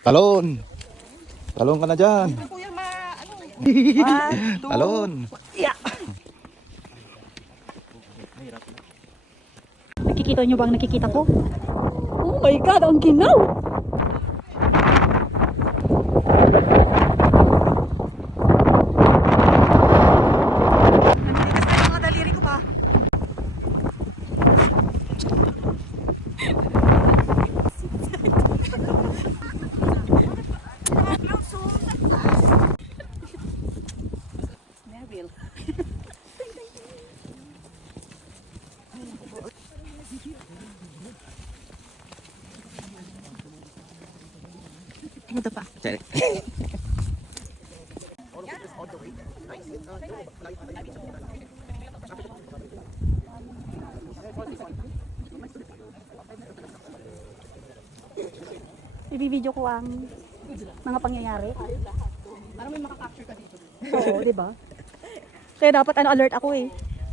Talon. Talon ka na dyan. Kuya, ano? Talon. Yeah. Nakikita nyo ba ang nakikita ko? Oh my God, ang ginaw! Naninigas na yung mga daliri ko pa. Meryl. Ito pa. Ibibideo ko ang mga pangyayari. Parang may makaka-capture ka dito. Oo, di ba? Kaya dapat alert ako eh.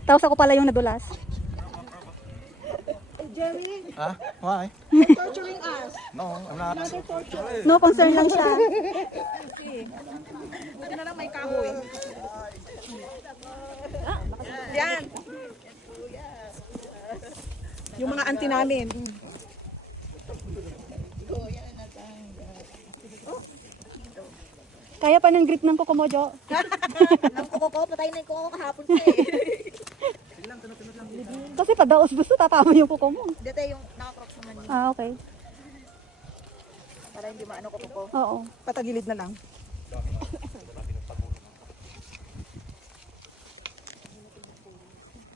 Tapos ako pala yung nadulas. Jerry, Ah, why? torturing us. No, I'm not. Another torture. No concern lang siya. Ano na lang may kahoy. Yan. Yung mga auntie namin. Kaya pa ng grip ng Kokomojo. Ang kuko, patay na yung kuko kahapon ko eh. Kasi padaos gusto tatama yung kuko mo. Dito yung nakakrops naman yun. Ah, okay. Para hindi maano kuko. Oo. Patagilid na lang.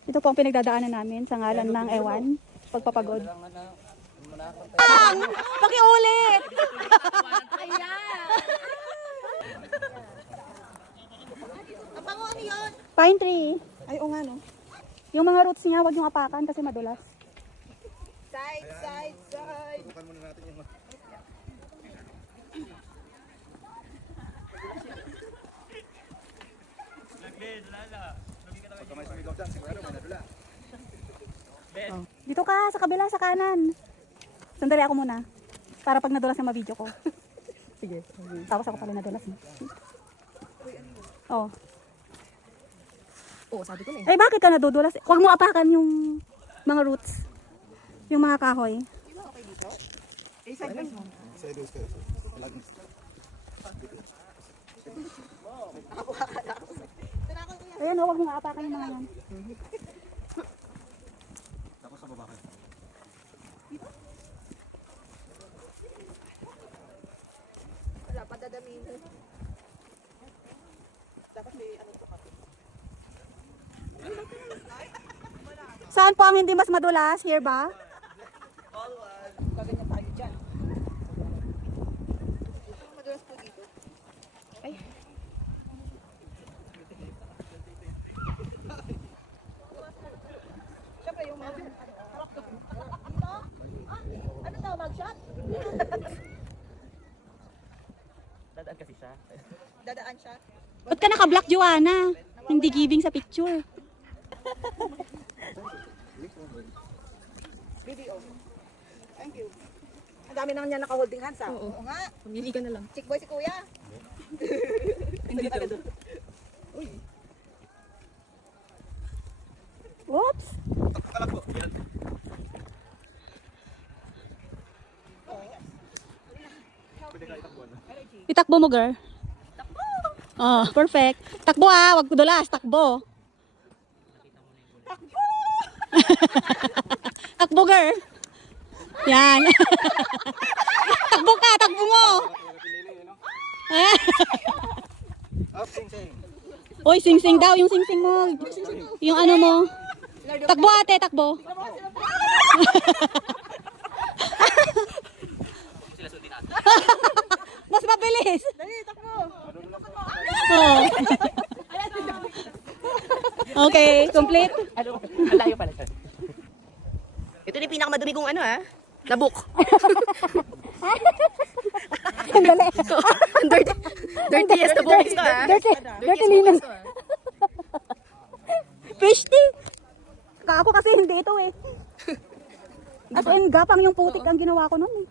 Ito po ang pinagdadaanan namin sa ngalan ng ewan. Pagpapagod. Pakiulit! Ang bango ano yun? Pine tree. Ay, o nga no. Yung mga roots niya, huwag yung apakan kasi madulas. Side, side, side. Oh. Dito ka, sa kabila, sa kanan. Sandali ako muna. Para pag nadulas yung ma-video ko. Sige. Tapos ako pala nadulas. Oh. Oo, sabi ko na eh. Eh, bakit ka nadudulas? Huwag mo apakan yung mga roots. Yung mga kahoy. Eh, side lang mo. Ayan, huwag mo apakan yung mga yan. Wala, padadamin. Dapat may ano to kasi. Saan po ang hindi mas madulas? Here ba? Gaganyan tayo dyan. Madulas po dito. Ay. Siyempre yung mga... Ano to? Mag-shot? Dadaan kasi siya. Dadaan siya? Ba't ka naka-block, Joanna? Hindi giving sa picture. Video. Thank you. Ang dami naman niya naka-holding hands ah. Oo nga. Pumili ka na lang. Chick boy si kuya. Hindi to. Whoops! Itakbo mo, girl. Takbo! Oh, perfect. Takbo ah, wag dulas, takbo. Takbo! Takbo, girl. Yan. Takbo ka, takbo mo. Oy, sing-sing daw, yung sing-sing mo. Yung ano mo. Takbo ate, takbo. Mas mabilis. Dali, takbo. Oh. Okay, complete. Ano? Ang layo pala siya. Ito na yung pinakamadumi kong ano nabuk. Sandali. Ang dirtiest na books to Dirty linen. Fish tea. Kako kasi hindi ito eh. At in, gapang yung putik ang ginawa ko nun eh.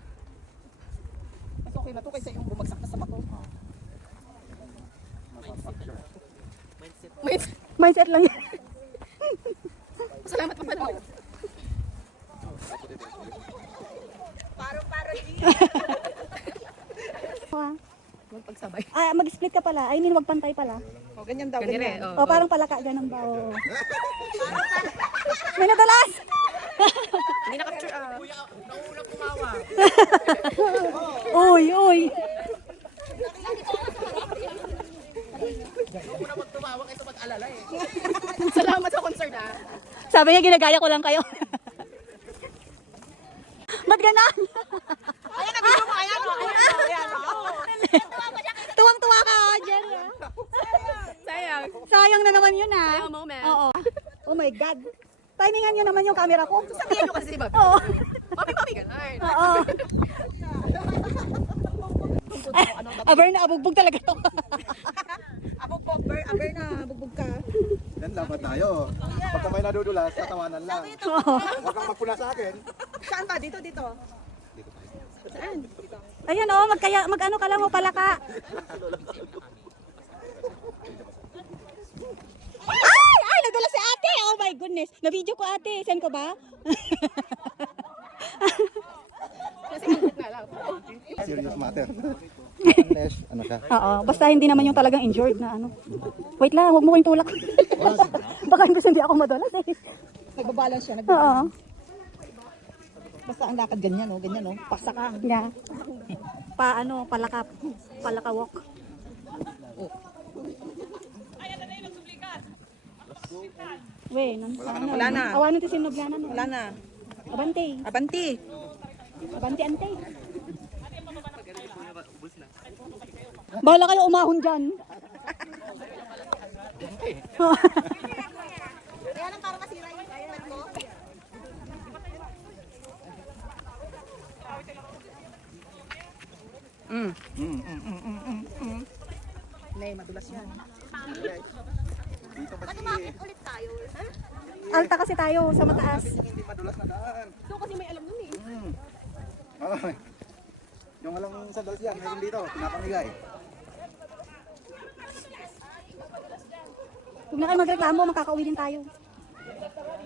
bagay na to kaysa yung bumagsak na sa bato. Mindset lang yan. Salamat pa pala. Magpagsabay. Mag-split ka pala. I mean, wag pantay pala. O, ganyan daw, Ganyan ganyan. eh. O, parang palaka, ganun ba? Oo. May nadulas! Hindi na-capture. Uy, uy. Salamat sa concert ah. Sabi niya, ginagaya ko lang kayo. Ba't ganon? Ayan na, video mo, ayan o, ayan o. Tuwang-tuwa ka, Jerry. Sayang. Sayang na naman yun, ah. Sayang moment. Oo. Oh my God. Timingan nyo naman yung camera ko. Sabihan nyo kasi si Bobby. Oo. Bobby ka na. Oo. Aber na, abugbog talaga to. Abog, aber na, bugbog ka. Yan, laban tayo. Pagka may nadudulas, tatawanan lang. Oo. Huwag kang magpuna sa akin. Saan ba? Dito, dito. Ayan, oh, mag-ano ka lang, palaka. Ay, nadulas si ate. Oh my goodness. Na-video ko ate. Send ko ba? Kasi concert na lang. Serious matter. Unless, ano ka? Oo, basta hindi naman yung talagang injured na ano. Wait lang, huwag mo kayong tulak. Baka hindi ako madulas eh. Nagbabalance siya, Oo. Basta ang lakad ganyan, o, ganyan, o. Paksa ka. Yeah. Palaka walk. We, Wala na. Awanan ti sinubyanan. Wala na. Abante. Abanti. Abante ante. Bahala kayo umahon dyan. Nay, madulas yan. Dito kasi Alta kasi tayo sa mataas. hindi madulas na daan. So kasi may alam nun eh. Ay. Yung alang sandals yan, mayroon dito, pinapamigay. Huwag na kayo magreklamo, makakauwi din tayo.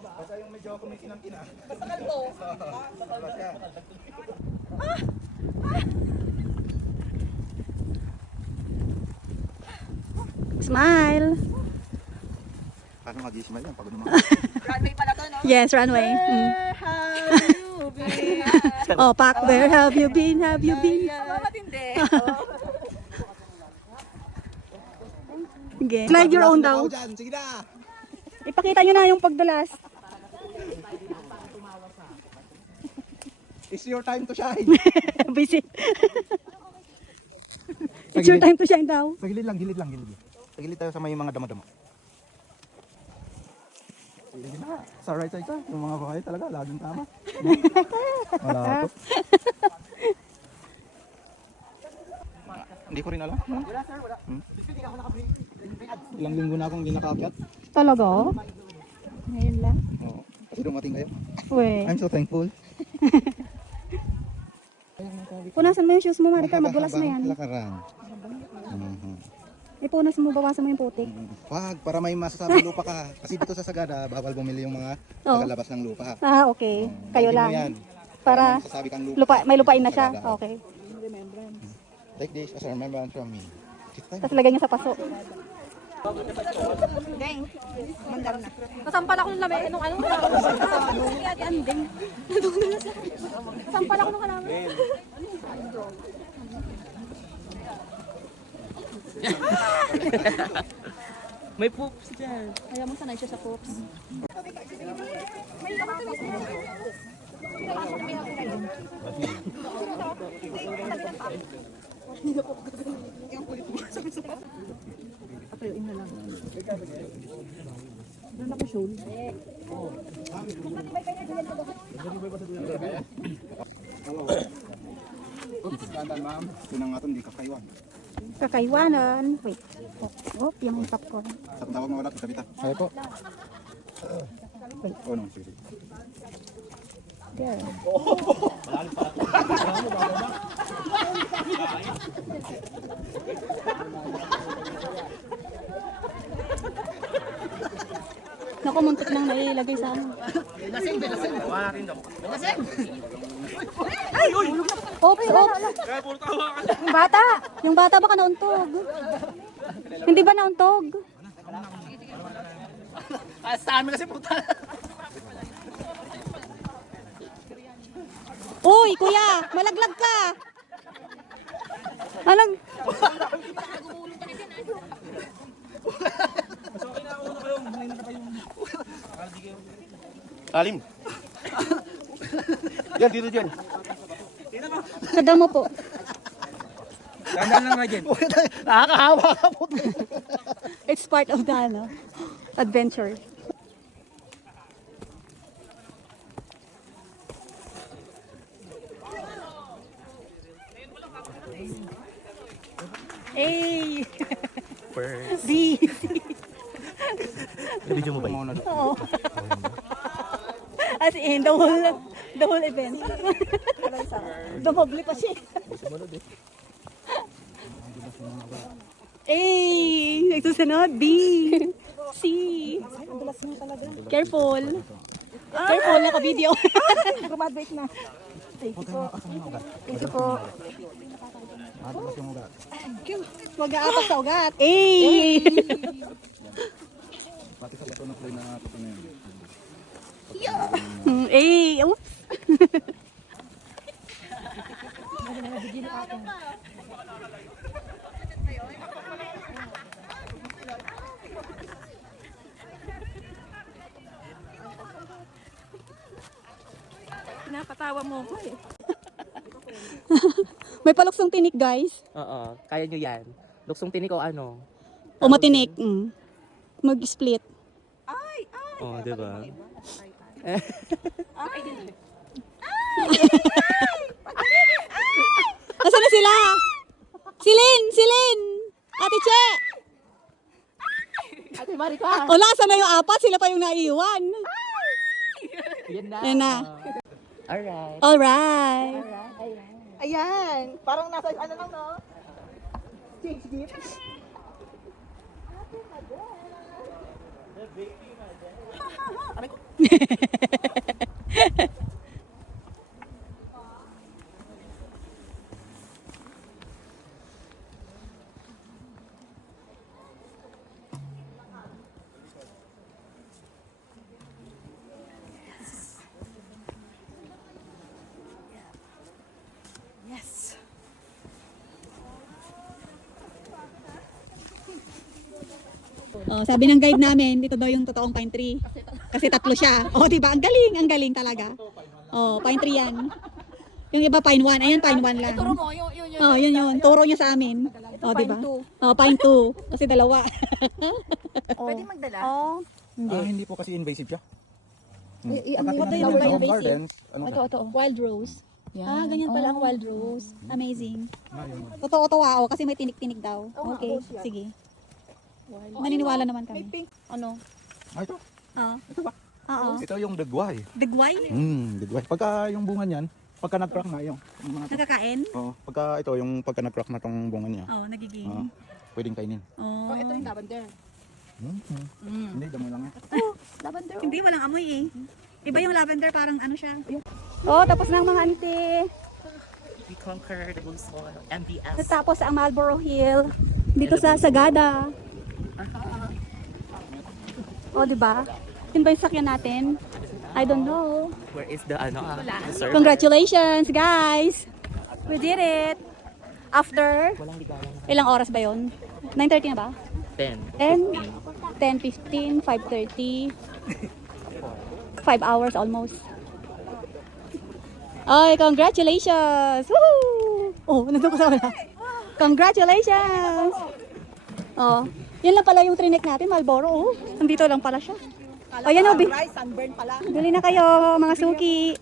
Basta yung medyo kumikinang-kina. Smile. Paano mag-i-smile yan? Pagod naman. Runway pala to, no? Yes, runway. Oh, Pac, where have you been? Have you been? Matindi. Okay. Slide your own daw. Ako dyan, sige na! Ipakita nyo na yung pagdulas. It's your time to shine. Visit. It's your time to shine daw. Sa gilid lang, gilid lang, gilid. Sa gilid tayo sa may mga dama-dama. Sige na, sa right side ka. Yung mga bahay talaga, laging tama. Wala po. Hindi ko rin alam. Ilang linggo na akong hindi nakaakyat. Talaga? Ngayon lang. Oo. Kasi dumating kayo. Uwe. I'm so thankful. Punasan mo yung shoes mo, Marika. Madulas na yan. Lakaran. Ipunas mo, bawasan mo yung putik. Wag, para may masasabi lupa ka. Kasi dito sa Sagada, bawal bumili yung mga Oh. tagalabas ng lupa. Ah, okay. Kayo Pwede mo lang. yan. Para may masasabi kang lupa. may lupain na siya. Sagada. Okay. Take this as a remembrance from me. Tapos lagay niya sa paso. Nasampal ako ng labi. Anong anding. Nasampal ako ng kalami. May poops dyan. Ayaw mo sanay siya sa poops. Gandan ma'am, ito na nga ito, hindi kakaiwan. Kakaiwanan. Wait. Oh, yung popcorn. Sa tawag mo wala, kabita. Ayaw po. Oh no, sige. There. Naku, muntik nang nailagay sa ano. Oops, oops. Yung bata baka nauntog. Hindi ba nauntog? Sa amin kasi puta. Uy, kuya, malaglag ka. Anong? Alim. Yan, dito dyan. Kadamo po. Tandaan lang na dyan. Nakakahawa ka po. It's part of the ano, adventure. Hey! B! Video mo ba yun? Oo. As in, the whole event. Dumobli pa siya. A! Nagsusunod. B! C! Careful. Careful, naka-video. Graduate na. Thank you po. Mag-aapak sa ugat. A! Pati sa bato na play na natin na yun. A! Oops. Pinapatawa mo ko eh. May paluksong tinik, guys. Oo, kaya nyo yan. Luksong tinik o ano? O matinik. Mag-split. Oo, di ba? Nasaan na sila? Silin! Silin! Ate Che! Ate Marika! O, nasa na yung apat? Sila pa yung naiiwan. Yan na. Yan na. Alright. Alright. Ayan. Parang nasa ano lang no? Change gift. Yes. Oh, sabi ng guide namin, dito daw yung totoong pine tree. Kasi tatlo siya. Oh, di ba? Ang galing talaga. Oh, pine tree yan. Yung iba pine 1, ayan pine 1 lang. Turo mo, yun. Oh, yun. Turo niya sa amin. Oh, di ba? Oh, pine 2 kasi dalawa. Pwede magdala? Oh. Hindi po kasi invasive siya. What do you mean by invasive? Ito. Wild rose. Ah, ganyan pala ang wild rose. Amazing. Totoo ako kasi may tinik-tinik daw. Okay, sige. Naniniwala naman kami. Ano? Ito. Ah. Ito ba? Oo. Ito yung dagway. Dagway? Dagway. Pagka yung bunga niyan, pagka nag-crack na yung mga to. Nagkakain? Pagka ito yung pagka nag-crack na tong bunga niya. Oo, nagiging. Pwedeng kainin. Oh. Ito yung lavender. Hindi, damo lang yan. Lavender. Hindi, walang amoy eh. Iba yung lavender, parang ano siya. Oh, tapos na ang mga auntie. We conquered the blue soil, MBS. Natapos ang Marlboro Hill. Dito sa Sagada. Oh, di ba? Yun ba yung sakyan natin? I don't know. Where is the the server? Congratulations, guys! We did it! After, Walang ligawan. ilang oras ba yun? 9:30 na ba? 10. 10, 10:15, 5:30. 5 hours almost. Ay, congratulations! Woohoo! Oh, nandun ko sa wala. Congratulations! Oh, yan lang pala yung trinek natin, Marlboro. Oh, nandito lang pala siya. Oh, yan o, Rice, sunburn pala. bili na kayo, mga suki.